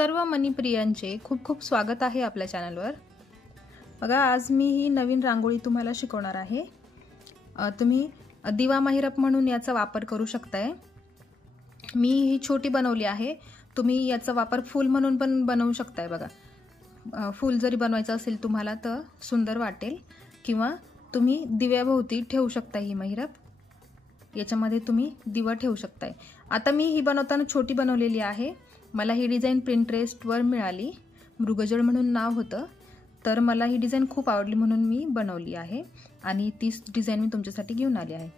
सर्व मनीप्रियांचे खूप खूप स्वागत आहे आपल्या चॅनलवर। बघा, आज मी ही नवीन रांगोळी तुम्हाला शिकवणार आहे। तुम्ही दिवा महिरप म्हणून याचा वापर करू शकताय। मी ही छोटी बनवली आहे, तुम्ही याचा वापर फूल म्हणून पण बनवू शकताय। बघा, फूल जरी बनवायचं असेल तुम्हाला तर सुंदर वाटेल, किंवा तुम्ही दिव्याभोवती ठेवू शकता ही महिरप। याच्यामध्ये तुम्ही दिवा ठेवू शकताय। आता मी ही बनवताना छोटी बनवलेली आहे। मला ही डिझाइन पिंटरेस्टवर मिळाली, मृगजळ म्हणून नाव होतं, तर मला ही डिझाइन खूप आवडली म्हणून मी बनवली आहे आणि तीच डिझाइन मी तुमच्यासाठी घेऊन आली आहे।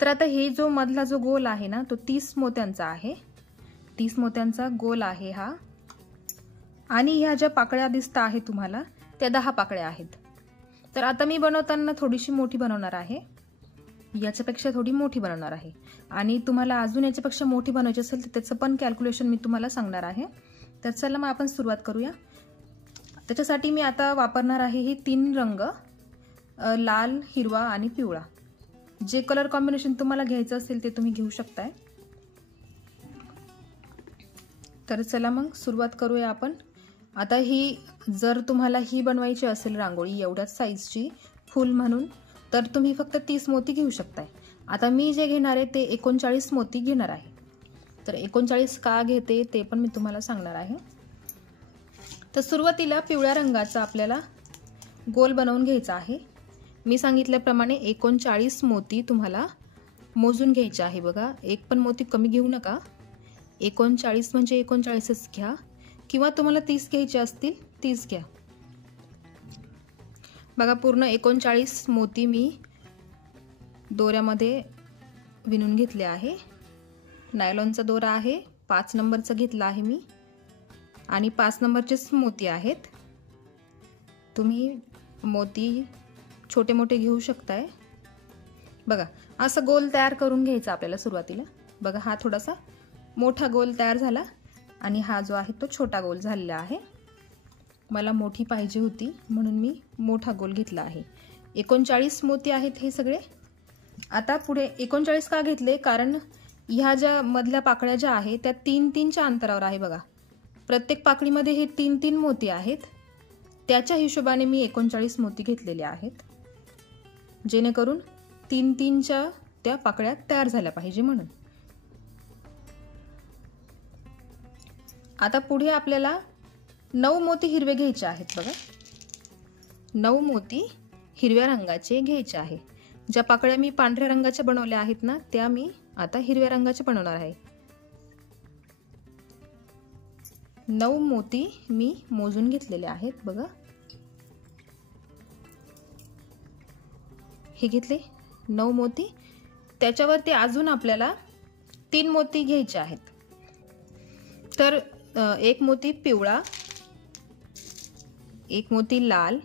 तर आता हे जो मधला जो गोल आहे ना, तो 30 मोत्यांचा आहे। 30 मोत्यांचा गोल आहे हा, आणि ह्या ज्या पाकळ्या दिसता आहे तुम्हाला त्या 10 पाकळ्या आहेत। तर आता मी बनवताना थोडीशी मोठी बनवणार आहे, याच्यापेक्षा थोडी मोठी बनवणार आहे, आणि तुम्हाला अजून याच्यापेक्षा मोठी बनवायची असेल तर त्याचं पण कॅल्क्युलेशन मी तुम्हाला सांगणार आहे। तर चला मग आपण सुरुवात करूया। त्याच्यासाठी मी आता वापरणार आहे हे 3 रंग, लाल, हिरवा आणि पिवळा। जे कलर कॉम्बिनेशन तुम्हाला घ्यायचं असेल ते तुम्ही घेऊ शकताय। तर चला मग सुरुवात करूया आपण। आता ही जर तुम्हाला ही बनवायची असेल रांगोळी एवढ्याच साईजची फुल म्हणून, तर तुम्ही फक्त 30 मोती घेऊ शकताय। आता मी जे घेणार आहे ते 39 मोती घेणार आहे। तर 39 का घेते ते पण मी तुम्हाला सांगणार आहे। तर सुरुवातीला पिवळ्या रंगाचा आपल्याला गोल बनवून घ्यायचा आहे। मी सांगितल्याप्रमाणे 39 मोती तुम्हाला मोजून घ्यायचे आहे। बघा, एक पण मोती कमी घेऊ नका। 39 म्हणजे 39च घ्या, किंवा तुम्हाला 30 घ्यायचे असतील 30 घ्या। बघा, पूर्ण 39 मोती मी दोऱ्यामध्ये विणून घेतले आहे। नायलॉनचा दोरा आहे, 5 नंबरचा घेतला आहे मी, आणि 5 नंबरचेच मोती आहेत। तुम्ही मोती छोटे मोठे घेऊ शकताय। बघा, असं गोल तयार करून घ्यायचा आपल्याला सुरुवातीला। बघा, हा थोडासा मोठा गोल तयार झाला आणि हा जो आहे तो छोटा गोल झालेला आहे। मला मोठी पाहिजे होती म्हणून मी मोठा गोल घेतला आहे। 39 मोती आहेत हे सगळे। आता पुढे 39 का घेतले, कारण ह्या ज्या मधल्या पाकळ्या ज्या आहेत त्या 3-3च्या अंतरावर आहे। बघा, प्रत्येक पाकळीमध्ये हे 3-3 मोती आहेत, त्याच्या हिशोबाने मी 39 मोती घेतलेले आहेत, जेणेकरून 3-3च्या त्या पाकळ्या तयार झाल्या पाहिजे म्हणून। आता पुढे आपल्याला 9 मोती हिरवे घ्यायचे आहेत। बघा, 9 मोती हिरव्या रंगाचे घ्यायचे आहे। ज्या पाकळ्या मी पांढऱ्या रंगाच्या बनवल्या आहेत ना, त्या मी आता हिरव्या रंगाच्या बनवणार आहे। 9 मोती मी मोजून घेतलेले आहेत। बघा, हे घेतले 9 मोती। त्याच्यावरती अजून आपल्याला 3 मोती घ्यायचे आहेत। तर एक मोती पिवळा, एक मोती लाल,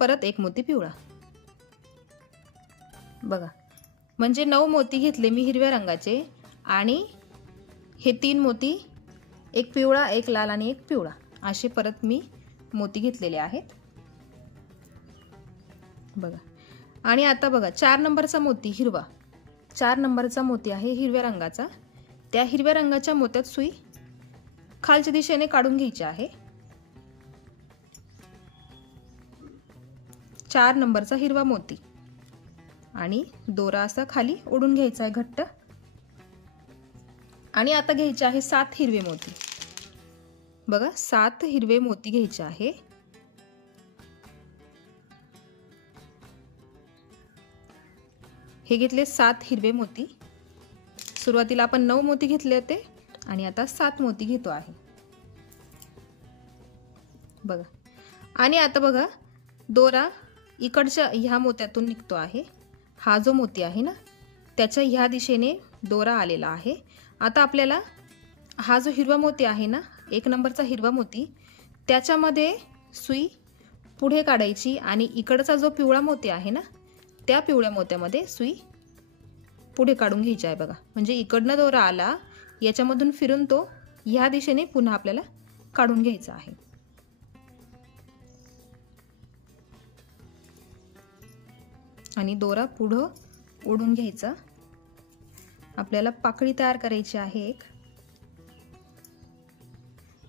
परत एक मोती पिवळा। बघा, म्हणजे 9 मोती घेतले मी हिरव्या रंगाचे, आणि हे 3 मोती, एक पिवळा, एक लाल आणि एक पिवळा, असे परत मी मोती घेतलेले आहेत। बघा, आणि आता बघा 4 नंबरचा मोती हिरवा, 4 नंबरचा मोती आहे हिरव्या रंगाचा। त्या हिरव्या रंगाच्या मोत्यात सुई खालच्या दिशेने काढून घ्यायची आहे। 4 नंबरचा हिरवा मोती, आणि दोरा असा खाली ओढून घ्यायचा आहे घट्ट। आणि आता घ्यायचे आहे 7 हिरवे मोती। बघा, 7 हिरवे मोती घ्यायचे आहे। हे घेतले 7 हिरवे मोती। सुरुवातीला आपण 9 मोती घेतले होते, आणि आता 7 मोती घेतो आहे। बघा, आणि आता बघा, दोरा इकडच्या ह्या मोत्यातून निघतो आहे। हा जो मोती आहे ना, त्याच्या ह्या दिशेने दोरा आलेला आहे। आता आपल्याला हा जो हिरवा मोती आहे ना, 1 नंबरचा हिरवा मोती, त्याच्यामध्ये सुई पुढे काढायची, आणि इकडचा जो पिवळा मोती आहे ना, त्या पिवळ्या मोत्यामध्ये सुई पुढे काढून घ्यायची आहे। बघा, म्हणजे इकडनं दोरा आला, याच्यामधून फिरून तो ह्या दिशेने पुन्हा आपल्याला काढून घ्यायचा आहे। आणि दोरा पुढं ओढून घ्यायचा। आपल्याला पाकळी तयार करायची आहे एक।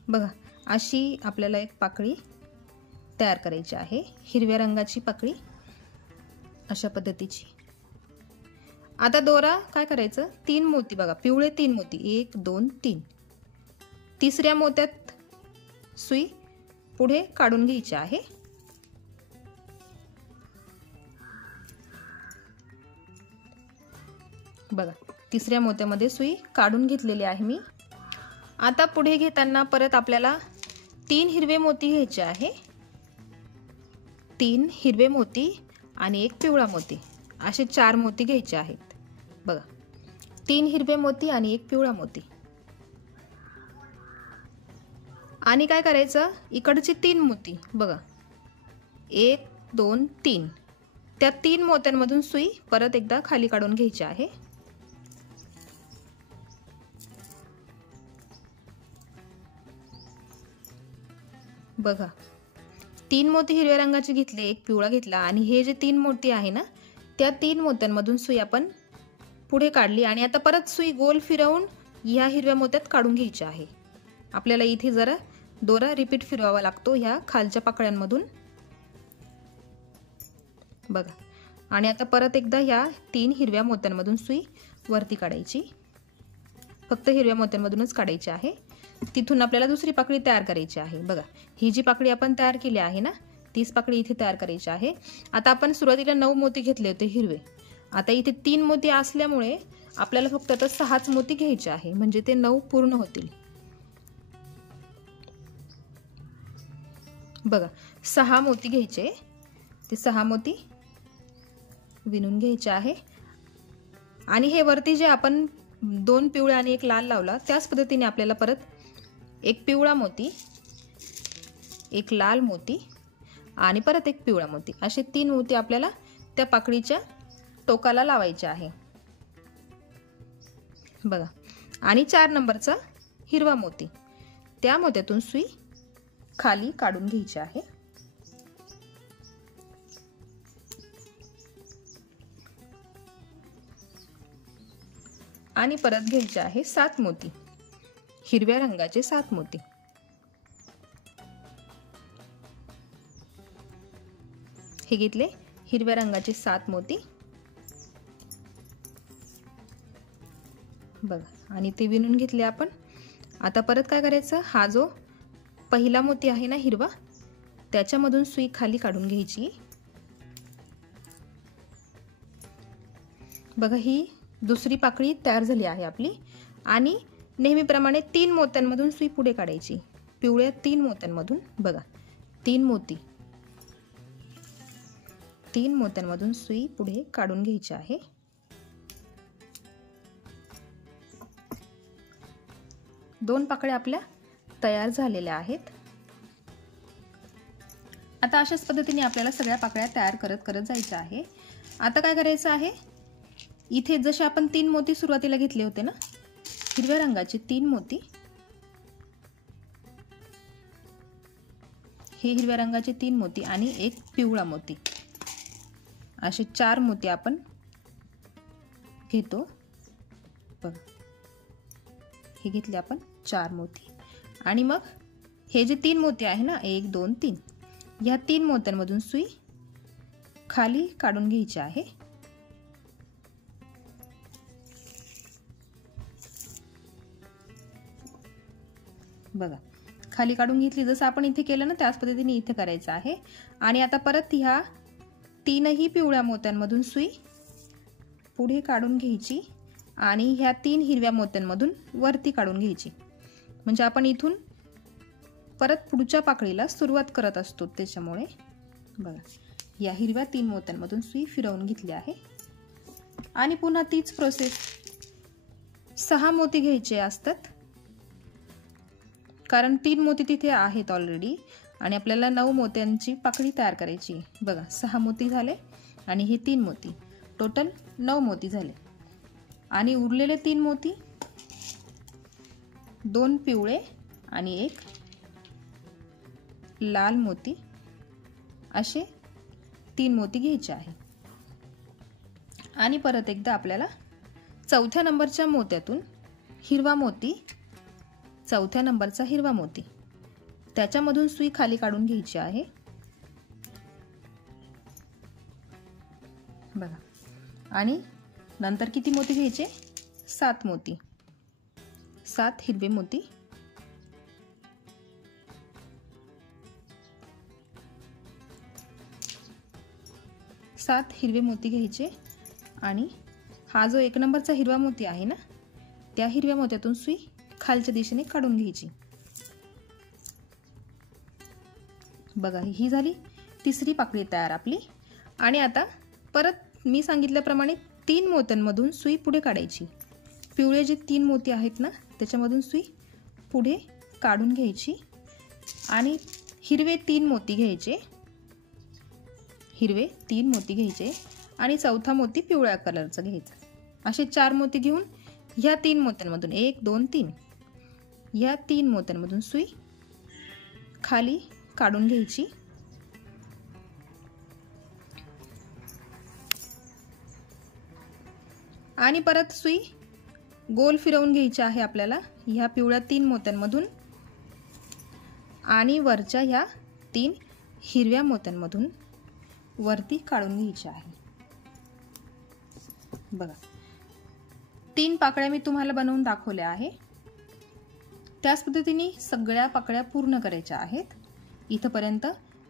बघा, अशी आपल्याला एक पाकळी तयार करायची आहे, हिरव्या रंगाची पाकळी अशा पद्धतीची. आता दोरा काय करायचं, 3 मोती बघा, पिवळे 3 मोती, 1 2 3. तिसऱ्या मोत्यात सुई पुढे काढून घ्यायची आहे. बघा, तिसऱ्या मोत्यामध्ये सुई काढून घेतलेली आहे मी. आता पुढे घेताना परत आपल्याला 3 हिरवे मोती घ्यायचे आहे. 3 हिरवे मोती आणि 1 पिवळा मोती, असे 4 मोती घ्यायचे आहेत. बघा, 3 हिरवे मोती आणि 1 पिवळा मोती. आणि काय करायचं, इकडची 3 मोती बघा, 1 2 3, त्या 3 मोत्यांमधून सुई परत एकदा खाली काढून घ्यायची आहे. बघा, 3 मोती हिरव्या रंगाचे घेतले, 1 पिवळा घेतला आणि हे जे 3 मोती आहे ना, त्या 3 मोत्यांमधून सुई आपण पुढे काढली आणि आता परत सुई गोल फिरवून ह्या हिरव्या मोत्यात काढून घ्यायची आहे. आपल्याला इथे जरा दोरा रिपीट फिरवावा लागतो ह्या खालच्या पाकळ्यांमधून. बघा, आणि आता परत एकदा ह्या 3 हिरव्या मोत्यांमधून सुई वरती काढायची. फक्त हिरव्या मोत्यांमधूनच काढायची आहे. तिथून आपल्याला दुसरी पाकळी तयार करायची आहे. बघा, ही जी पाकळी आपण तयार केली आहे ना, तीच पाकळी इथे तयार करायची आहे. आता आपण सुरुवातीला 9 मोती घेतले होते हिरवे, आता इथे 3 मोती असल्यामुळे आपल्याला फक्त आता 6च मोती घ्यायचे आहे, म्हणजे ते 9 पूर्ण होतील. बघा, 6 मोती घ्यायचे, ते 6 मोती विणून घ्यायचे आहे. आणि हे वरती जे आपण 2 पिवळे आणि 1 लाल लावला, त्याच पद्धतीने आपल्याला परत 1 पिवळा मोती, 1 लाल मोती आणि परत 1 पिवळा मोती, असे 3 मोती आपल्याला त्या पाकळीच्या टोकाला लावायचे आहे. बघा, आणि 4 नंबरचा हिरवा मोती, त्या मोत्यातून सुई खाली काढून घ्यायची आहे. आणि परत घ्यायचे आहे 7 मोती, हिरव्या रंगाचे 7 मोती. हे घेतले हिरव्या रंगाचे 7 मोती. बघा, आणि ते विणून घेतले आपण. आता परत काय करायचं, हा जो पहिला मोती आहे ना हिरवा, त्याच्यामधून सुई खाली काढून घ्यायची. बघा, ही दुसरी पाकळी तयार झाली आहे आपली. आणि नेहमीप्रमाणे 3 मोत्यांमधून सुई पुढे काढायची, पिवळ्या 3 मोत्यांमधून. बघा, 3 मोती, 3 मोत्यांमधून सुई पुढे काढून घ्यायची आहे. दोन पाकळ्या आपल्या तयार झालेल्या आहेत. आता अशाच पद्धतीने आपल्याला सगळ्या पाकळ्या तयार करत करत जायचं आहे. आता काय करायचं आहे, इथे जसे आपण 3 मोती सुरुवातीला घेतले होते ना, हिरव्या रंगाचे 3 मोती, हे हिरव्या रंगाचे 3 मोती आणि 1 पिवळा मोती, असे 4 मोती आपण घेतो. बघा, हे घेतले आपण 4 मोती. आणि मग हे जे 3 मोती आहे ना, 1 2 3, ह्या 3 मोत्यांमधून सुई खाली काढून घ्यायची आहे. बघा, खाली काढून घेतली, जसं आपण इथे केलं ना त्याच पद्धतीने इथे करायचं आहे. आणि आता परत ह्या 3ही पिवळ्या मोत्यांमधून सुई पुढे काढून घ्यायची आणि ह्या 3 हिरव्या मोत्यांमधून वरती काढून घ्यायची, म्हणजे आपण इथून परत पुढच्या पाकळीला सुरुवात करत असतो त्याच्यामुळे. बघा, या हिरव्या 3 मोत्यांमधून सुई फिरवून घेतली आहे. आणि पुन्हा तीच प्रोसेस, 6 मोती घ्यायचे असतात, कारण 3 मोती तिथे आहेत ऑलरेडी आणि आपल्याला 9 मोत्यांची पाकळी तयार करायची. बघा, 6 मोती झाले आणि हे 3 मोती, टोटल 9 मोती झाले. आणि उरलेले 3 मोती, 2 पिवळे आणि 1 लाल मोती, असे 3 मोती घ्यायचे आहे. आणि परत एकदा आपल्याला 4थ्या नंबरच्या मोत्यातून हिरवा मोती, 4थ्या नंबरचा हिरवा मोती त्याच्यामधून सुई खाली काढून घ्यायची आहे। बघा, आणि नंतर किती मोती घ्यायचे? 7 मोती, 7 हिरवे मोती। सात हिरवे मोती घ्यायचे आणि हा जो 1 नंबरचा हिरवा मोती आहे ना, त्या हिरव्या मोत्यातून सुई खालच्या दिशेने काढून घ्यायची। बघा, ही झाली तिसरी पाकळी तयार आपली। आणि आता परत मी सांगितल्याप्रमाणे 3 मोत्यांमधून सुई पुढे काढायची। पिवळे जे 3 मोती आहेत ना, त्याच्यामधून सुई पुढे काढून घ्यायची आणि हिरवे 3 मोती घ्यायचे, हिरवे 3 मोती घ्यायचे आणि चौथा मोती पिवळ्या कलरचा घ्यायचा। असे 4 मोती घेऊन ह्या 3 मोत्यांमधून 1 2 3 ह्या 3 मोत्यांमधून सुई खाली काढून घ्यायची आणि परत सुई गोल फिरवून घ्यायची आहे आपल्याला ह्या पिवळ्या 3 मोत्यांमधून आणि वरच्या ह्या 3 हिरव्या मोत्यांमधून वरती काढून घ्यायची आहे। बघा, 3 पाकळ्या मी तुम्हाला बनवून दाखवल्या आहे। त्याच पद्धतीने सगळ्या पाकळ्या पूर्ण करायच्या आहेत इथपर्यंत।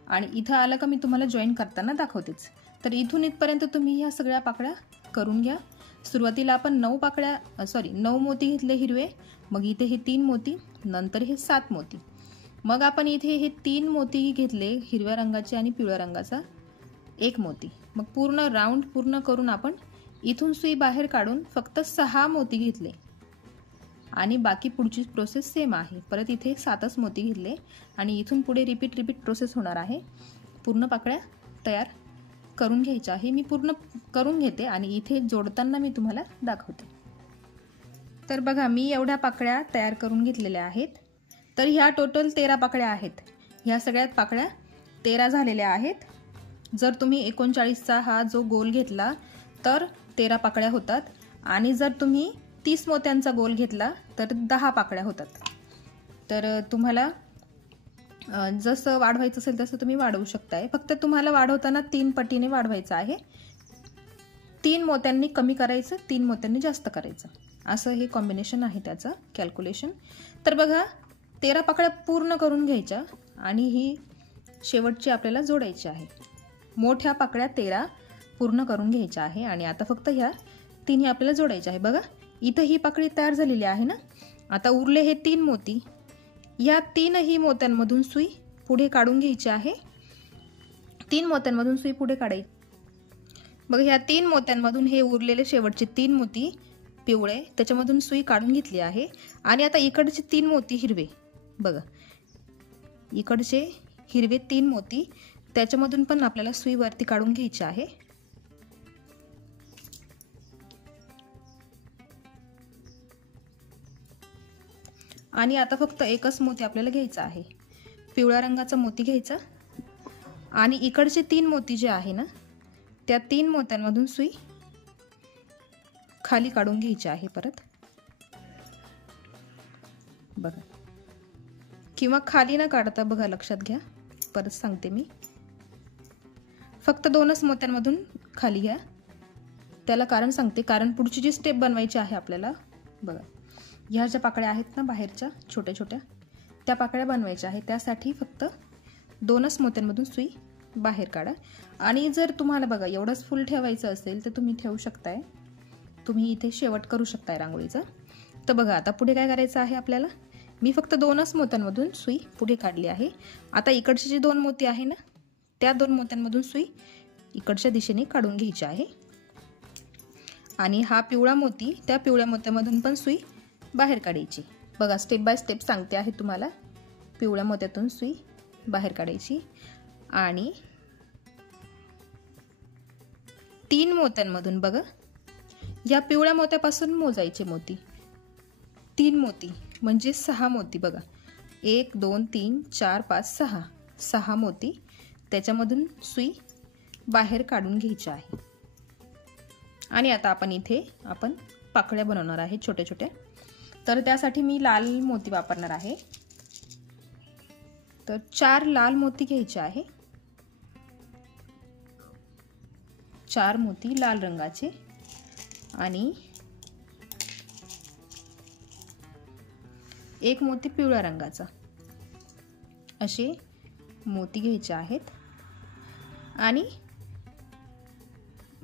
आणि इथं आलं का मी तुम्हाला जॉईन करताना दाखवतेच। तर इथून इथपर्यंत तुम्ही ह्या सगळ्या पाकळ्या करून घ्या। सुरुवातीला आपण 9 मोती घेतले हिरवे, मग इथे हे 3 मोती, नंतर हे 7 मोती, मग आपण इथे हे 3 मोती घेतले हिरव्या रंगाचे आणि पिवळ्या रंगाचा 1 मोती। मग पूर्ण राऊंड पूर्ण करून आपण इथून सुई बाहेर काढून फक्त 6 मोती घेतले आणि बाकी पुढची प्रोसेस सेम आहे। परत इथे 7च मोती घेतले आणि इथून पुढे रिपीट प्रोसेस होणार आहे। पूर्ण पाकळ्या तयार करून घ्यायच्या आहे। मी पूर्ण करून घेते आणि इथे जोडताना मी तुम्हाला दाखवते। तर बघा, मी एवढ्या पाकळ्या तयार करून घेतलेल्या आहेत। तर ह्या टोटल 13 पाकळ्या आहेत। ह्या सगळ्यात पाकळ्या 13 झालेल्या आहेत। जर तुम्ही 39चा हा जो गोल घेतला तर 13 पाकळ्या होतात आणि जर तुम्ही 30 मोत्यांचा गोल घेतला तर 10 पाकळ्या होतात। तर तुम्हाला जसं वाढवायचं असेल तसं तुम्ही वाढवू शकताय। फक्त तुम्हाला वाढवताना 3 पटीने वाढवायचं आहे। 3 मोत्यांनी कमी करायचं, 3 मोत्यांनी जास्त करायचं, असं हे कॉम्बिनेशन आहे त्याचं कॅल्क्युलेशन। तर बघा, 13 पाकळ्या पूर्ण करून घ्यायच्या आणि ही शेवटची आपल्याला जोडायची आहे। मोठ्या पाकळ्या 13 पूर्ण करून घ्यायच्या आहे आणि आता फक्त ह्या 3 आपल्याला जोडायच्या आहे। बघा, इथं ही पाकळी तयार झालेली आहे ना। आता उरले हे 3 मोती, या 3ही मोत्यांमधून सुई पुढे काढून घ्यायची आहे। 3 मोत्यांमधून सुई पुढे काढायची। बघा, ह्या 3 मोत्यांमधून हे उरलेले शेवटचे 3 मोती पिवळे, त्याच्यामधून सुई काढून घेतली आहे आणि आता इकडचे 3 मोती हिरवे, बघा इकडचे हिरवे 3 मोती, त्याच्यामधून पण आपल्याला सुई वरती काढून घ्यायची आहे। आणि आता फक्त एकच मोती आपल्याला घ्यायचा आहे, पिवळ्या रंगाचा मोती घ्यायचा आणि इकडचे 3 मोती जे आहे ना, त्या 3 मोत्यांमधून सुई खाली काढून घ्यायची आहे परत। बघा, किंवा खाली न काढता, बघा लक्षात घ्या, परत सांगते मी, फक्त 2च मोत्यांमधून खाली घ्या। त्याला कारण सांगते, कारण पुढची जी स्टेप बनवायची आहे आपल्याला, बघा ह्या ज्या पाकळ्या आहेत ना बाहेरच्या छोट्या छोट्या, त्या पाकळ्या बनवायच्या आहेत। त्यासाठी फक्त 2च मोत्यांमधून सुई बाहेर काढा। आणि जर तुम्हाला बघा एवढंच फुल ठेवायचं असेल तर तुम्ही ठेवू शकताय, तुम्ही इथे शेवट करू शकताय रांगोळीचा। तर बघा, आता पुढे काय करायचं आहे आपल्याला, मी फक्त 2च मोत्यांमधून सुई पुढे काढली आहे। आता इकडचे जे 2 मोती आहे ना, त्या 2 मोत्यांमधून सुई इकडच्या दिशेने काढून घ्यायची आहे आणि हा पिवळा मोती, त्या पिवळ्या मोत्यामधून पण सुई बाहेर काढायची। बघा, स्टेप बाय स्टेप सांगते आहे तुम्हाला। पिवळ्या मोत्यातून सुई बाहेर काढायची आणि 3 मोत्यांमधून, बघा या पिवळ्या मोत्यापासून मोजायचे मोती, 3 मोती म्हणजे 6 मोती। बघा, 1 2 3 4 5 6, 6 मोती, त्याच्यामधून सुई बाहेर काढून घ्यायची आहे। आणि आता आपण इथे पाकळ्या बनवणार आहे छोट्या छोट्या। तर त्यासाठी मी लाल मोती वापरणार आहे। तर 4 लाल मोती घ्यायचे आहे, 4 मोती लाल रंगाचे आणि 1 मोती पिवळ्या रंगाचा, असे मोती घ्यायचे आहेत. आणि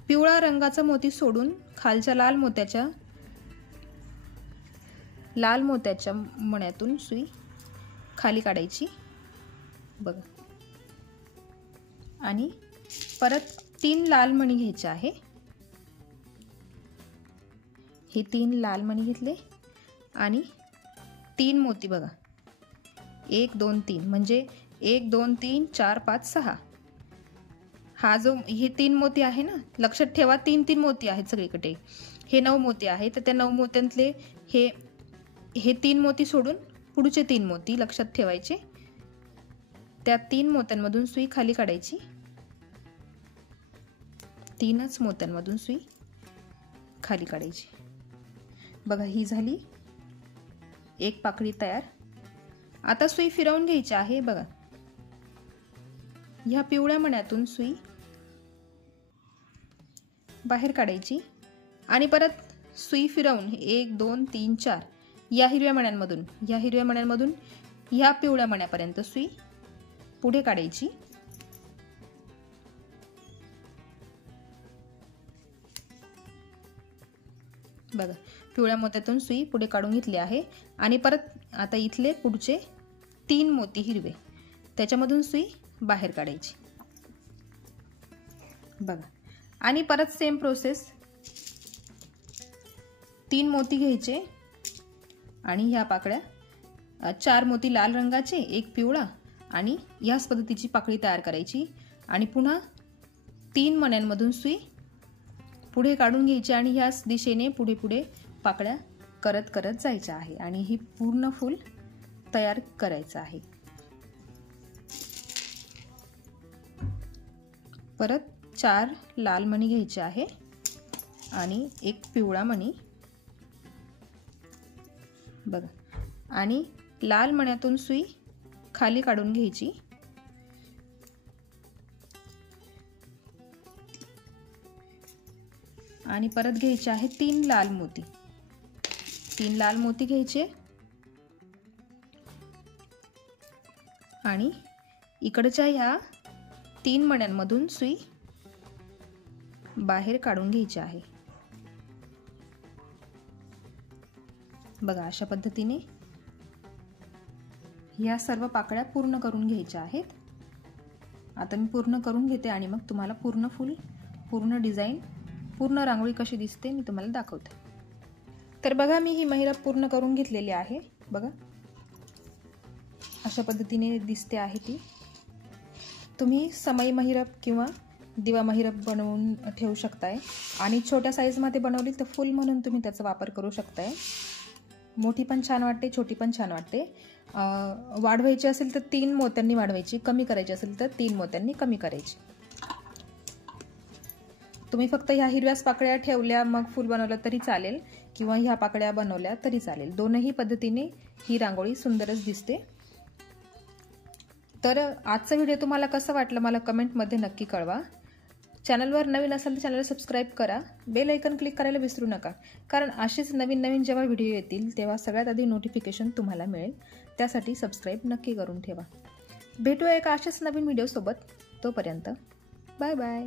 पिवळा रंगाचा मोती सोडून खालच्या लाल मोत्याच्या मण्यातून सुई खाली काढायची बघा. आणि परत 3 लाल मणी घ्यायचे आहे. हे 3 लाल मणी घेतले आणि 3 मोती बघा, 1 2 3 म्हणजे 1 2 3 4 5 6. हा जो हे 3 मोती आहे ना, लक्षात ठेवा 3 मोती आहेत सगळीकडे. हे 9 मोती आहे, तर त्या 9 मोत्यांतले हे 3 मोती सोडून पुढचे 3 मोती लक्षात ठेवायचे. त्या 3 मोत्यांमधून सुई खाली काढायची. 3च मोत्यांमधून सुई खाली काढायची बघा. ही झाली एक पाकळी तयार. आता सुई फिरवून घ्यायची आहे बघा. ह्या पिवळ्या मण्यातून सुई बाहेर काढायची आणि परत सुई फिरवून 1 2 3 4 या हिरव्या मण्यांमधून ह्या पिवळ्या मण्यापर्यंत सुई पुढे काढायची. बघा, पिवळ्या मोत्यातून सुई पुढे काढून घेतली आहे. आणि परत आता इथले पुढचे 3 मोती हिरवे, त्याच्यामधून सुई बाहेर काढायची बघा. आणि परत सेम प्रोसेस, 3 मोती घ्यायचे आणि ह्या पाकळ्या 4 मोती लाल रंगाचे, 1 पिवळा, आणि याच पद्धतीची पाकळी तयार करायची. आणि पुन्हा 3 मण्यांमधून सुई पुढे काढून घ्यायची आणि ह्याच दिशेने पुढे पुढे पाकळ्या करत करत जायच्या आहे. आणि ही पूर्ण फूल तयार करायचं आहे. परत 4 लाल मणी घ्यायचे आहे आणि 1 पिवळा मणी बघा. आणि लाल मण्यातून सुई खाली काढून घ्यायची. आणि परत घ्यायचे आहे 3 लाल मोती. 3 लाल मोती घ्यायचे आणि इकडच्या ह्या 3 मण्यांमधून सुई बाहेर काढून घ्यायची आहे बघा. अशा पद्धतीने या सर्व पाकळ्या पूर्ण करून घ्यायच्या आहेत. आता मी पूर्ण करून घेते आणि मग तुम्हाला पूर्ण फूल, पूर्ण डिझाईन, पूर्ण रांगोळी कशी दिसते मी तुम्हाला दाखवते. तर बघा, मी ही महिरप पूर्ण करून घेतलेली आहे बघा. अशा पद्धतीने दिसते आहे ती. तुम्ही समई महिरप किंवा दिवा महिरप बनवून ठेवू शकताय. आणि छोट्या साईजमध्ये बनवली तर फुल म्हणून तुम्ही त्याचा वापर करू शकताय. मोठी पण छान वाटते, छोटी पण छान वाटते. वाढवायची असेल तर 3 मोत्यांनी वाढवायची, कमी करायची असेल तर 3 मोत्यांनी कमी करायची. तुम्ही फक्त ह्या हिरव्याच पाकळ्या ठेवल्या मग फूल बनवलं तरी चालेल, किंवा ह्या पाकळ्या बनवल्या तरी चालेल. दोनही पद्धतीने ही रांगोळी सुंदरच दिसते. तर आजचा व्हिडिओ तुम्हाला कसा वाटला मला कमेंटमध्ये नक्की कळवा. चॅनलवर नवीन असाल तर चॅनल सबस्क्राईब करा. बेल आयकॉन क्लिक करायला विसरू नका, कारण असेच नवीन जेव्हा व्हिडिओ येतील तेव्हा सगळ्यात आधी नोटिफिकेशन तुम्हाला मिळेल. त्यासाठी सबस्क्राईब नक्की करून ठेवा. भेटूया एका अशाच नवीन व्हिडिओसोबत. तोपर्यंत बाय बाय.